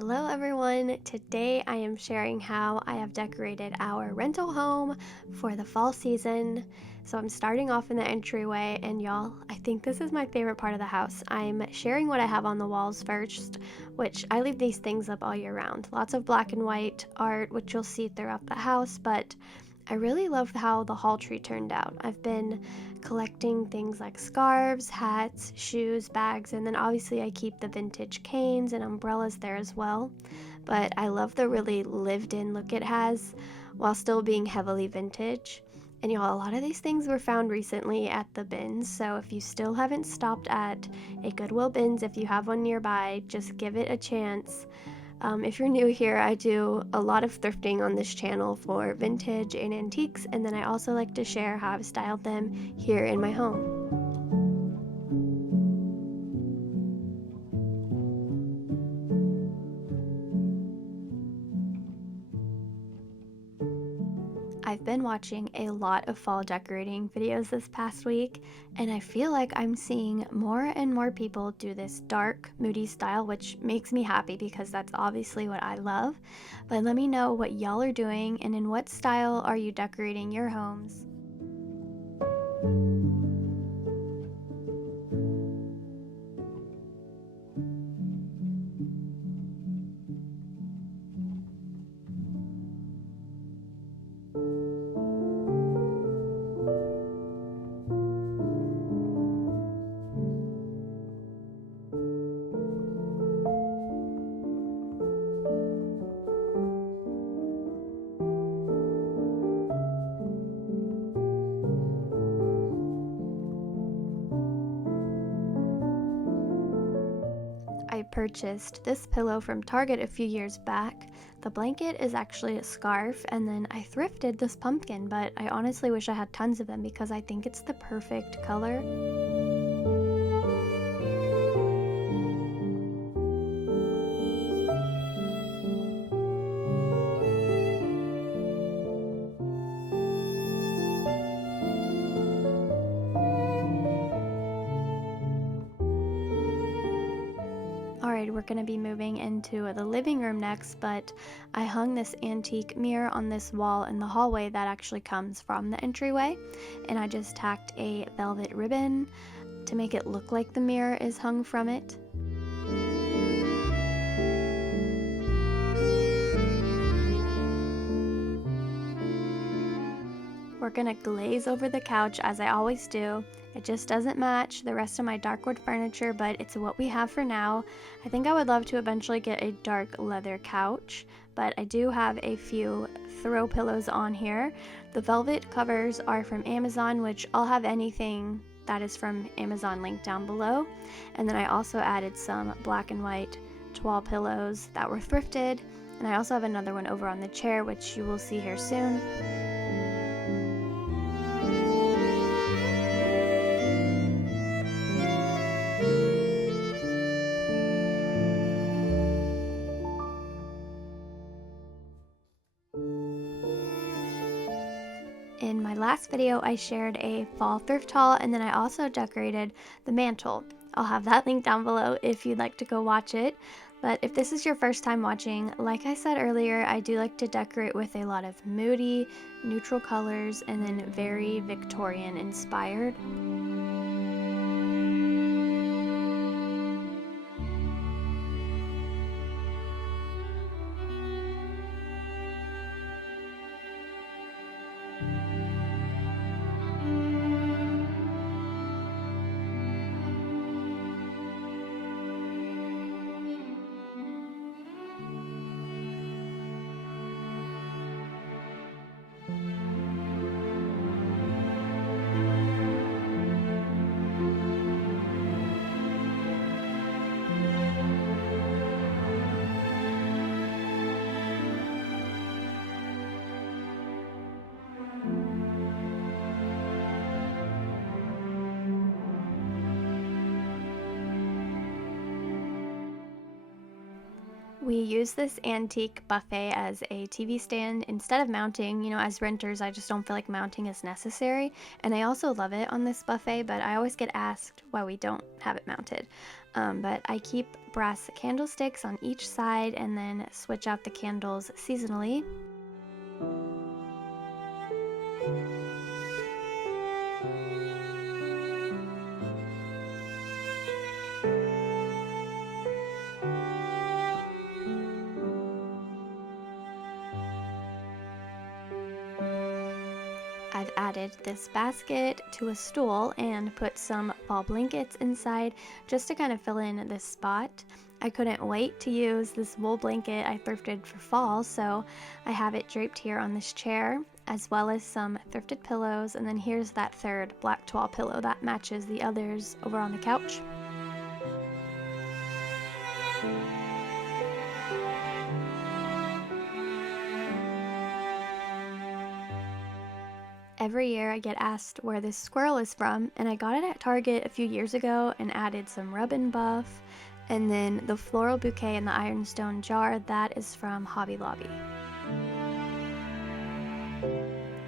Hello everyone! Today I am sharing how I have decorated our rental home for the fall season. So I'm starting off in the entryway, and y'all, I think this is my favorite part of the house. I'm sharing what I have on the walls first, which I leave these things up all year round. Lots of black and white art, which you'll see throughout the house, but I really love how the hall tree turned out. I've been collecting things like scarves, hats, shoes, bags, and then obviously I keep the vintage canes and umbrellas there as well. But I love the really lived in look it has while still being heavily vintage. And y'all, a lot of these things were found recently at the bins, so if you still haven't stopped at a Goodwill bins, if you have one nearby, just give it a chance. If you're new here, I do a lot of thrifting on this channel for vintage and antiques, and then I also like to share how I've styled them here in my home. I've been watching a lot of fall decorating videos this past week, and I feel like I'm seeing more and more people do this dark, moody style, which makes me happy because that's obviously what I love. But let me know what y'all are doing and in what style are you decorating your homes. I purchased this pillow from Target a few years back. The blanket is actually a scarf, and then I thrifted this pumpkin, but I honestly wish I had tons of them because I think it's the perfect color. Alright, we're going to be moving into the living room next, but I hung this antique mirror on this wall in the hallway that actually comes from the entryway, and I just tacked a velvet ribbon to make it look like the mirror is hung from it. We're gonna glaze over the couch as I always do. It just doesn't match the rest of my dark wood furniture, but it's what we have for now. I think I would love to eventually get a dark leather couch, but I do have a few throw pillows on here. The velvet covers are from Amazon, which I'll have anything that is from Amazon linked down below. And then I also added some black and white toile pillows that were thrifted. And I also have another one over on the chair, which you will see here soon. In my last video, I shared a fall thrift haul, and then I also decorated the mantle. I'll have that link down below if you'd like to go watch it. But if this is your first time watching, like I said earlier, I do like to decorate with a lot of moody, neutral colors and then very Victorian inspired. We use this antique buffet as a TV stand instead of mounting. As renters, I just don't feel like mounting is necessary. And I also love it on this buffet, but I always get asked why we don't have it mounted. But I keep brass candlesticks on each side and then switch out the candles seasonally. I've added this basket to a stool and put some fall blankets inside just to kind of fill in this spot. I couldn't wait to use this wool blanket I thrifted for fall, so I have it draped here on this chair, as well as some thrifted pillows, and then here's that third black toile pillow that matches the others over on the couch. Every year I get asked where this squirrel is from, and I got it at Target a few years ago and added some rub and buff. And then the floral bouquet in the ironstone jar, that is from Hobby Lobby.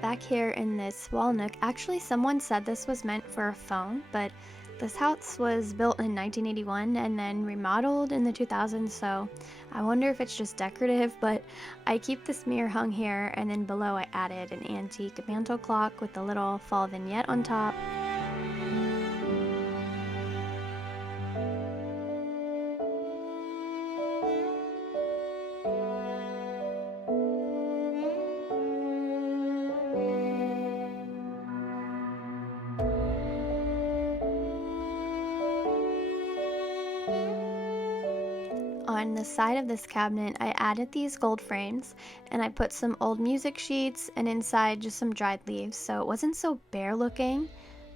Back here in this wall nook, actually someone said this was meant for a phone, but this house was built in 1981 and then remodeled in the 2000s, so I wonder if it's just decorative, but I keep this mirror hung here, and then below I added an antique mantle clock with a little fall vignette on top. On the side of this cabinet, I added these gold frames, and I put some old music sheets and inside just some dried leaves, so it wasn't so bare looking.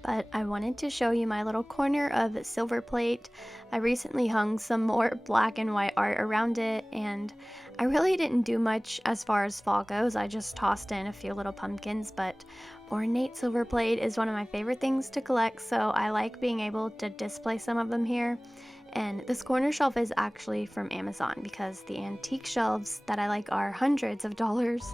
But I wanted to show you my little corner of silver plate. I recently hung some more black and white art around it, and I really didn't do much as far as fall goes. I just tossed in a few little pumpkins, but ornate silver plate is one of my favorite things to collect, so I like being able to display some of them here. And this corner shelf is actually from Amazon because the antique shelves that I like are hundreds of dollars.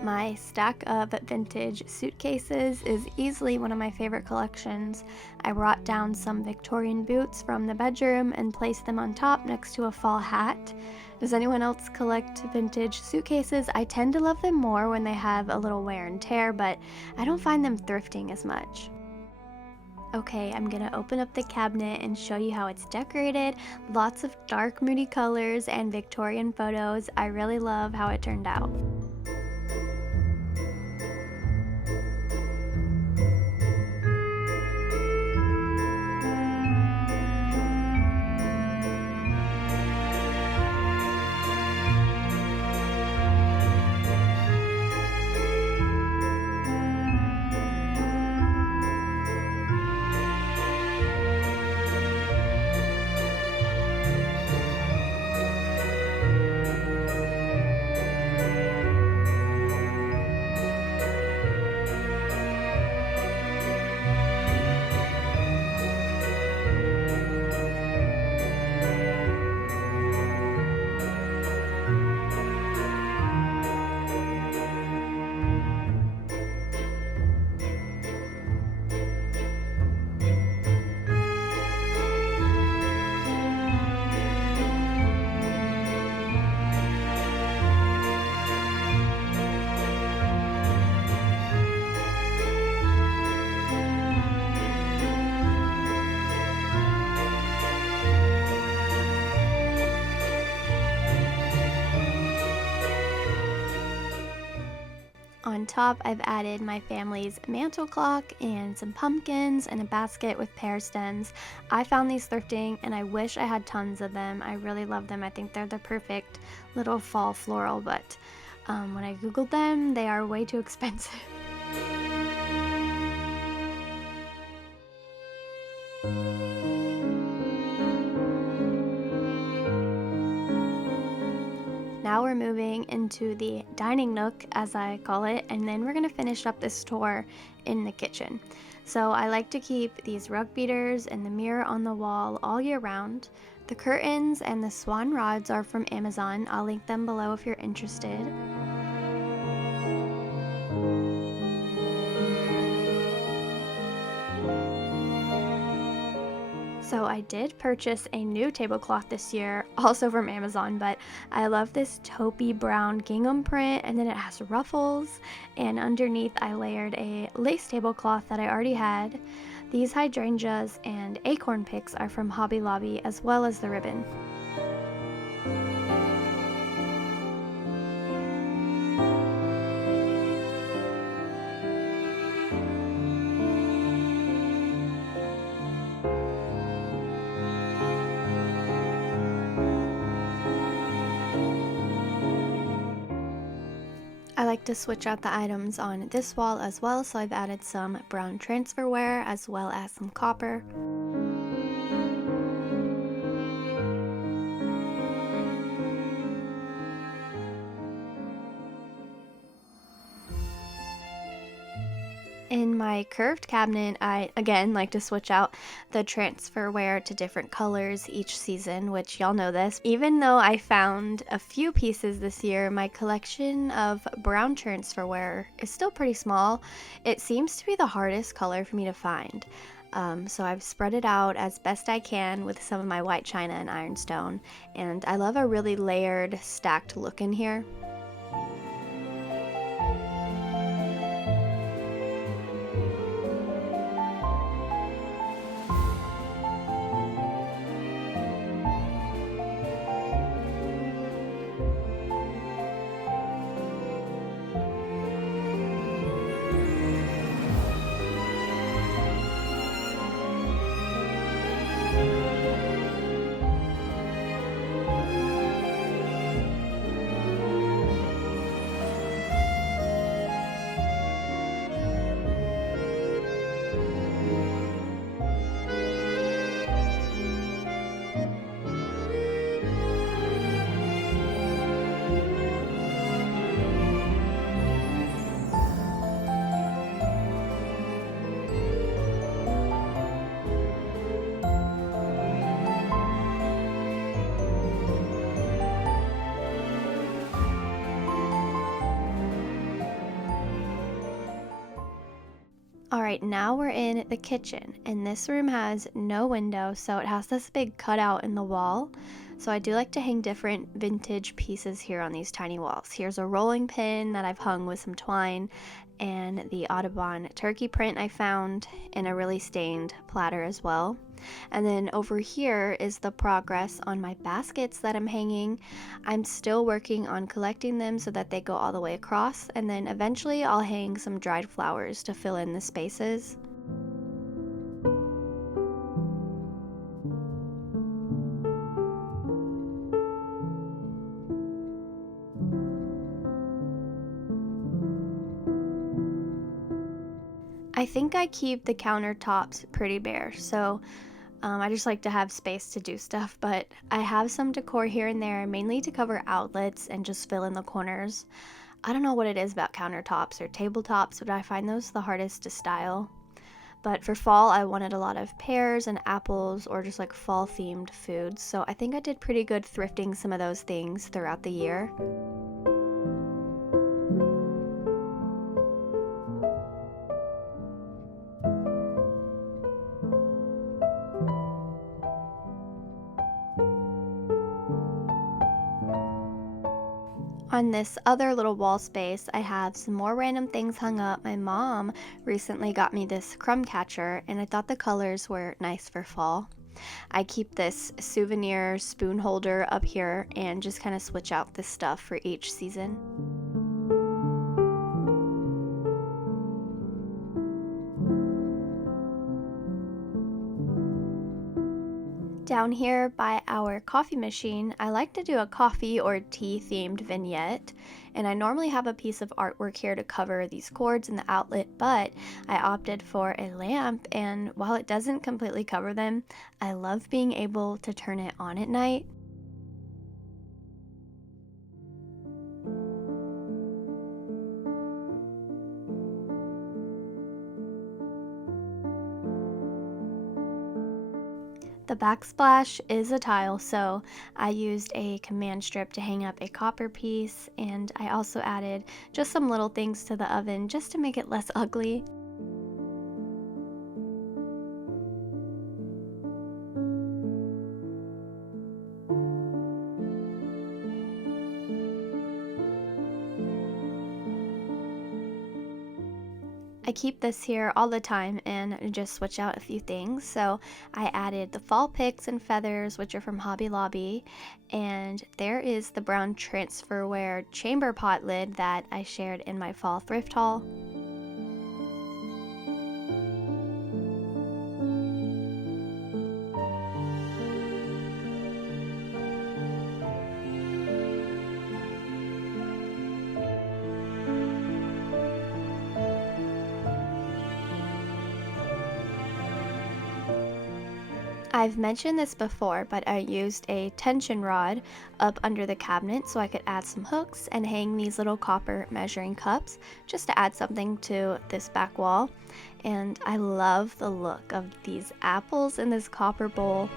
My stack of vintage suitcases is easily one of my favorite collections. I brought down some Victorian boots from the bedroom and placed them on top next to a fall hat. Does anyone else collect vintage suitcases? I tend to love them more when they have a little wear and tear, but I don't find them thrifting as much. Okay, I'm gonna open up the cabinet and show you how it's decorated. Lots of dark, moody colors and Victorian photos. I really love how it turned out. On top, I've added my family's mantle clock and some pumpkins and a basket with pear stems. I found these thrifting and I wish I had tons of them. I really love them. I think they're the perfect little fall floral, but when I googled them, they are way too expensive. moving into the dining nook, as I call it, and then we're gonna finish up this tour in the kitchen. So I like to keep these rug beaters and the mirror on the wall all year round. The curtains and the swan rods are from Amazon. I'll link them below if you're interested. So I did purchase a new tablecloth this year, also from Amazon, but I love this taupey brown gingham print, and then it has ruffles, and underneath I layered a lace tablecloth that I already had. These hydrangeas and acorn picks are from Hobby Lobby, as well as the ribbon. I like to switch out the items on this wall as well, so I've added some brown transferware as well as some copper. In my curved cabinet, I again like to switch out the transferware to different colors each season, which y'all know this. Even though I found a few pieces this year, my collection of brown transferware is still pretty small. It seems to be the hardest color for me to find. So I've spread it out as best I can with some of my white china and ironstone, and I love a really layered, stacked look in here. Alright, now we're in the kitchen, and this room has no window, so it has this big cutout in the wall. So I do like to hang different vintage pieces here on these tiny walls. Here's a rolling pin that I've hung with some twine, and the Audubon turkey print I found in a really stained platter as well. And then over here is the progress on my baskets that I'm hanging. I'm still working on collecting them so that they go all the way across, and then eventually I'll hang some dried flowers to fill in the spaces. I think I keep the countertops pretty bare, so I just like to have space to do stuff, but I have some decor here and there, mainly to cover outlets and just fill in the corners. I don't know what it is about countertops or tabletops, but I find those the hardest to style. But for fall, I wanted a lot of pears and apples or just like fall themed foods, so I think I did pretty good thrifting some of those things throughout the year. On this other little wall space, I have some more random things hung up. My mom recently got me this crumb catcher, and I thought the colors were nice for fall. I keep this souvenir spoon holder up here and just kind of switch out this stuff for each season. Down here by our coffee machine, I like to do a coffee or tea themed vignette, and I normally have a piece of artwork here to cover these cords in the outlet, but I opted for a lamp, and while it doesn't completely cover them, I love being able to turn it on at night. The backsplash is a tile, so I used a command strip to hang up a copper piece, and I also added just some little things to the oven just to make it less ugly. I keep this here all the time and just switch out a few things. So I added the fall picks and feathers, which are from Hobby Lobby, and there is the brown transferware chamber pot lid that I shared in my fall thrift haul. I've mentioned this before, but I used a tension rod up under the cabinet so I could add some hooks and hang these little copper measuring cups just to add something to this back wall. And I love the look of these apples in this copper bowl.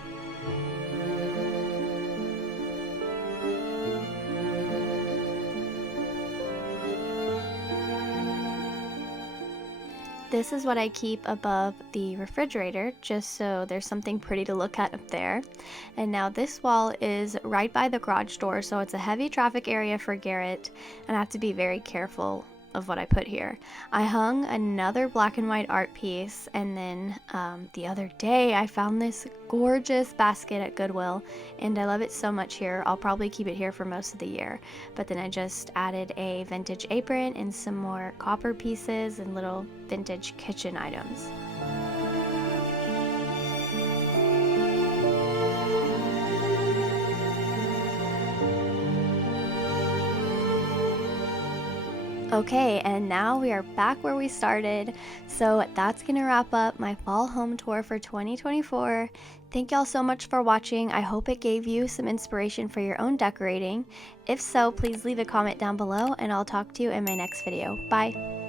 This is what I keep above the refrigerator, just so there's something pretty to look at up there. And now this wall is right by the garage door, so it's a heavy traffic area for Garrett, and I have to be very careful of what I put here. I hung another black and white art piece, and then the other day I found this gorgeous basket at Goodwill, and I love it so much here. I'll probably keep it here for most of the year. But then I just added a vintage apron and some more copper pieces and little vintage kitchen items. Okay, and now we are back where we started. So that's gonna wrap up my fall home tour for 2024. Thank y'all so much for watching. I hope it gave you some inspiration for your own decorating. If so, please leave a comment down below and I'll talk to you in my next video. Bye!